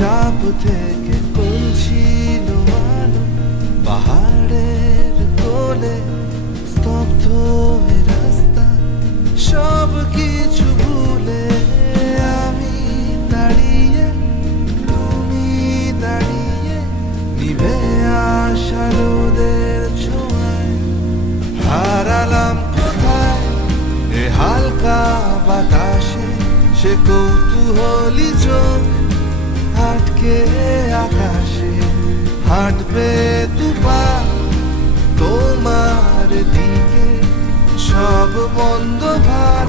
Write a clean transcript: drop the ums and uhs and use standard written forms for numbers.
চাপ থেকে কোন ছিল আলো, পাহাড়ের কোলে স্তব্ধ এ রাস্তা, সব কিছু ভুলে আমি দাঁড়িয়ে, তুমি দাঁড়িয়ে, নিভে আসা রোদের ছোঁয়ায়। হারালাম কোথায় এ হালকা বাতাসে, সে কৌতূহলী চোখ আটকে আকাশে। হাঁটবে দুপা তোমার দিকে, সব বন্ধ ভার